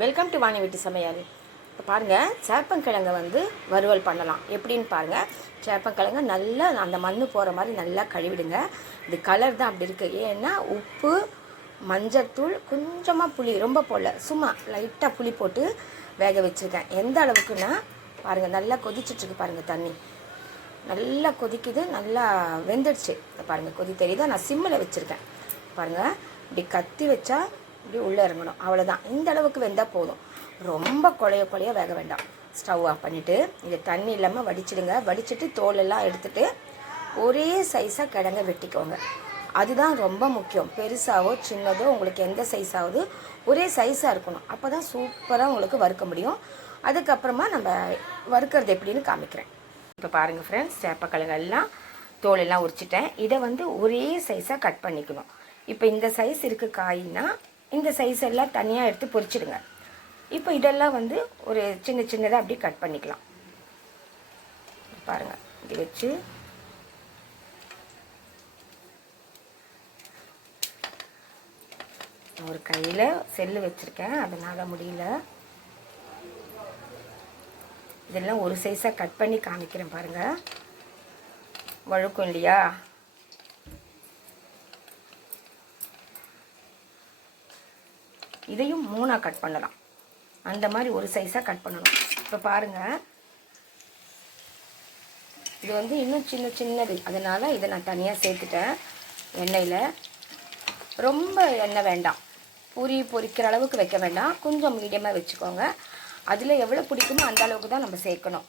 Welcome to Vani வீட்டு சமையல் இப்போ பாருங்கள் சேப்பங்கிழங்கை வந்து வறுவல் பண்ணலாம். எப்படின்னு பாருங்கள் சேப்பங்கிழங்க நல்லா அந்த மண் போகிற மாதிரி நல்லா கழுவிடுங்க. இது கலர் தான் அப்படி இருக்குது ஏன்னா உப்பு மஞ்சத்தூள் கொஞ்சமாக புளி ரொம்ப போடல சும்மா லைட்டாக புளி போட்டு வேக வச்சுருக்கேன். எந்த அளவுக்குன்னா பாருங்கள் நல்லா கொதிச்சிட்ருக்கு பாருங்கள் தண்ணி. நல்லா கொதிக்குது நல்லா வெந்துடுச்சு. பாருங்கள் கொதி தெரியுதா? நான் சிம்மில் வச்சுருக்கேன். பாருங்கள் இப்படி கத்தி வச்சா இப்படி உள்ளே இறங்கணும். அவ்வளோதான் இந்த அளவுக்கு வெந்தால் போதும். ரொம்ப குழைய குழைய வேக வேண்டாம். ஸ்டவ் ஆஃப் பண்ணிவிட்டு இது தண்ணி இல்லாமல் வடிச்சிடுங்க. வடிச்சிட்டு தோலெல்லாம் எடுத்துட்டு ஒரே சைஸாக கிழங்க வெட்டிக்கோங்க. அதுதான் ரொம்ப முக்கியம். பெருசாகவோ சின்னதோ உங்களுக்கு எந்த சைஸ் ஆகுது ஒரே சைஸாக இருக்கணும். அப்போ தான் சூப்பராக உங்களுக்கு வறுக்க முடியும். அதுக்கப்புறமா நம்ம வறுக்கிறது எப்படின்னு காமிக்கிறேன். இப்போ பாருங்கள் ஃப்ரெண்ட்ஸ் சேப்பக்கிழங்கெல்லாம் தோலெல்லாம் உரிச்சிட்டேன். இதை வந்து ஒரே சைஸாக கட் பண்ணிக்கணும். இப்போ இந்த சைஸ் இருக்குது காயின்னா இந்த சைஸ் எல்லாம் தனியாக எடுத்து பொரிச்சிடுங்க. இப்போ இதெல்லாம் வந்து ஒரு சின்ன சின்னதாக அப்படியே கட் பண்ணிக்கலாம். பாருங்கள் இது வச்சு. நான் ஒரு கையில் செல்லு வச்சுருக்கேன் அதனால் முடியல. இதெல்லாம் ஒரு சைஸாக கட் பண்ணி காமிக்கிறேன் பாருங்கள் வழுக்கும் இல்லையா? இதையும் மூணாக கட் பண்ணலாம். அந்த மாதிரி ஒரு சைஸாக கட் பண்ணணும். இப்போ பாருங்கள் இது வந்து இன்னும் சின்ன சின்னது. அதனால் இதை நான் தனியாக சேர்த்துட்டேன். எண்ணெயில். ரொம்ப எண்ணெய் வேண்டாம். பூரி பொரிக்கிற அளவுக்கு வைக்க வேண்டாம். கொஞ்சம் மீடியமாக வச்சுக்கோங்க. அதில் எவ்வளோ பிடிக்குமோ அந்த அளவுக்கு தான் நம்ம சேர்க்கணும்.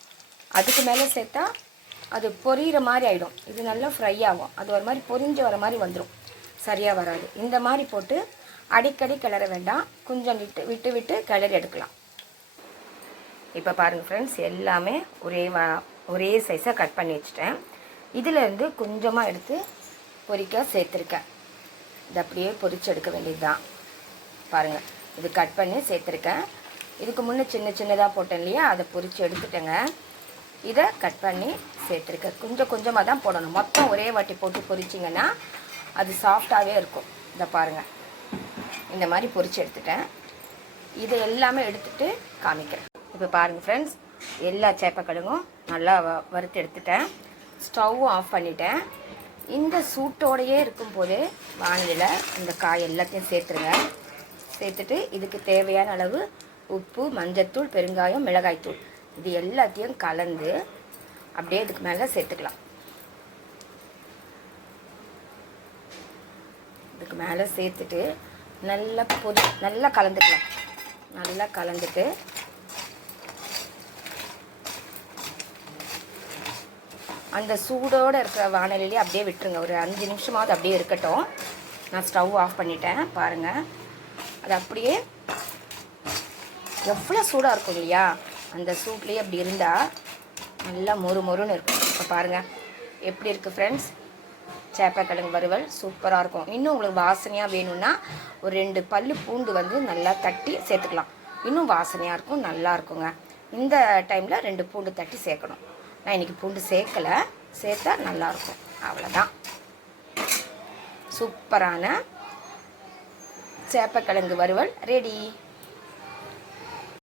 அதுக்கு மேலே சேர்த்தா அது பொரியிற மாதிரி ஆகிடும் இது நல்லா ஃப்ரை ஆகும். அது ஒரு மாதிரி பொரிஞ்சு வர மாதிரி வந்துடும் சரியாக வராது. இந்த மாதிரி போட்டு அடிக்கடி கிளற வேண்டாம். கொஞ்சம் விட்டு விட்டு விட்டு கிளறி எடுக்கலாம். இப்போ பாருங்கள் ஃப்ரெண்ட்ஸ் எல்லாமே ஒரே வா ஒரே சைஸாக கட் பண்ணி வச்சுட்டேன். இதிலேருந்து கொஞ்சமாக எடுத்து பொரிக்க சேர்த்துருக்கேன். இது அப்படியே பொறிச்சு எடுக்க வேண்டியது தான் பாருங்கள் இது கட் பண்ணி சேர்த்துருக்கேன். இதுக்கு முன்னே சின்ன சின்னதாக போட்டேன் இல்லையா? அதை பொரித்து எடுத்துட்டேங்க. இதை கட் பண்ணி சேர்த்துருக்கேன். கொஞ்சம் கொஞ்சமாக தான் போடணும். மொத்தம் ஒரே வாட்டி போட்டு பொரிச்சிங்கன்னா அது சாஃப்டாகவே இருக்கும். இதை பாருங்கள் இந்த மாதிரி பொரித்து எடுத்துட்டேன். இதை எல்லாமே எடுத்துட்டு காமிக்கிறேன். இப்போ பாருங்கள் ஃப்ரெண்ட்ஸ் எல்லா சேப்பக்கடுங்கும் நல்லா வ- வறுத்து எடுத்துட்டேன். ஸ்டவ்வும் ஆஃப் பண்ணிட்டேன். இந்த சூட்டோடையே இருக்கும்போது வானிலையில் இந்த காய் எல்லாத்தையும் சேர்த்துருங்க. சேர்த்துட்டு இதுக்கு தேவையான அளவு உப்பு மஞ்சத்தூள் பெருங்காயம் மிளகாய்த்தூள் இது எல்லாத்தையும் கலந்து அப்படியே இதுக்கு மேலே சேர்த்துக்கலாம். இதுக்கு மேலே சேர்த்துட்டு நல்லா பொதி நல்லா கலந்துக்கலாம். நல்லா கலந்துட்டு அந்த சூடோடு இருக்கிற வானலிலே அப்படியே விட்டுருங்க. ஒரு அஞ்சு நிமிஷமாவது அப்படியே இருக்கட்டும். நான் ஸ்டவ் ஆஃப் பண்ணிட்டேன். பாருங்கள் அது அப்படியே எவ்வளோ சூடாக இருக்கும் இல்லையா? அந்த சூட்லேயே அப்படி இருந்தால் நல்லா மொறு மொறுன்னு இருக்கும். இப்போ பாருங்கள் எப்படி இருக்குது ஃப்ரெண்ட்ஸ் சேப்பக்கிழங்கு வறுவல் சூப்பராக இருக்கும். இன்னும் உங்களுக்கு வாசனையாக வேணும்னா ஒரு ரெண்டு பல் பூண்டு வந்து நல்லா தட்டி சேர்த்துக்கலாம். இன்னும் வாசனையாக இருக்கும் நல்லா இருக்குங்க. இந்த டைமில் ரெண்டு பூண்டு தட்டி சேர்க்கணும். நான் இன்றைக்கி பூண்டு சேர்க்கலை. சேர்த்தா நல்லாயிருக்கும் அவ்வளோதான் சூப்பரான சேப்பக்கிழங்கு வறுவல். ரெடி